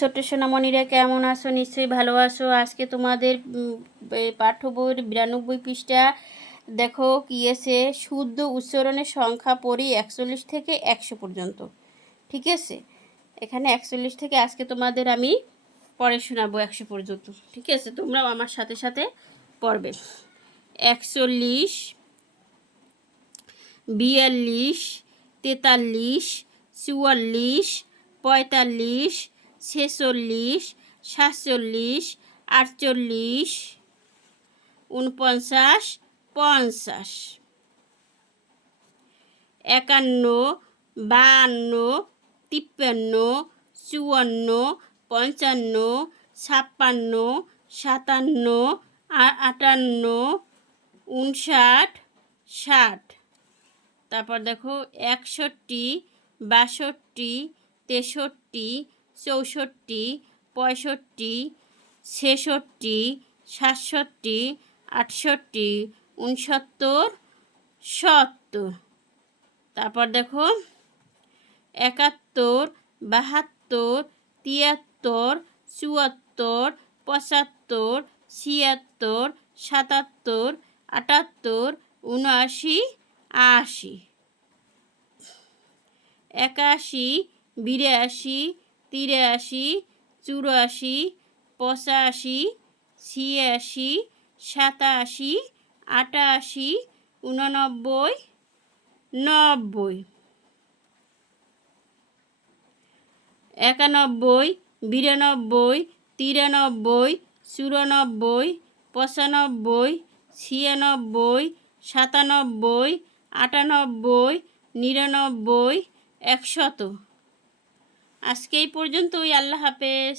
ছোট্ট সোনামণিরা কেমন আছো? নিশ্চয়ই ভালো আছো। আজকে তোমাদের পাঠ্য বইয়ের 92 পৃষ্ঠা দেখো কি আছে, শুদ্ধ উচ্চারণের সংখ্যা পড়ি 41 থেকে 100 পর্যন্ত। ঠিক আছে, এখানে 41 থেকে আজকে তোমাদের আমি পড়ে শোনাবো 100 পর্যন্ত। ঠিক আছে, তোমরাও আমার সাথে সাথে পড়বে। 41, 42, 43, 44, 45, 46, 47, 48, 49, 50, 51, 52, 53, 54, 55, 56, 57, 58, 59, 60। তারপর দেখো 61, 62, 63, 64, 65, 66, 67, 68, 69, 70। তারপর দেখো 71, 72, 73, 74, 75, 76, 77, 78, 79, 80। 81, 82, 83, 84, 85, 86, 87, 88, 89, 90। 91, 92, 93, 94, 95, 96, 97, 98, 99, 100। আজকে এই পর্যন্তই। আল্লাহ হাফেজ।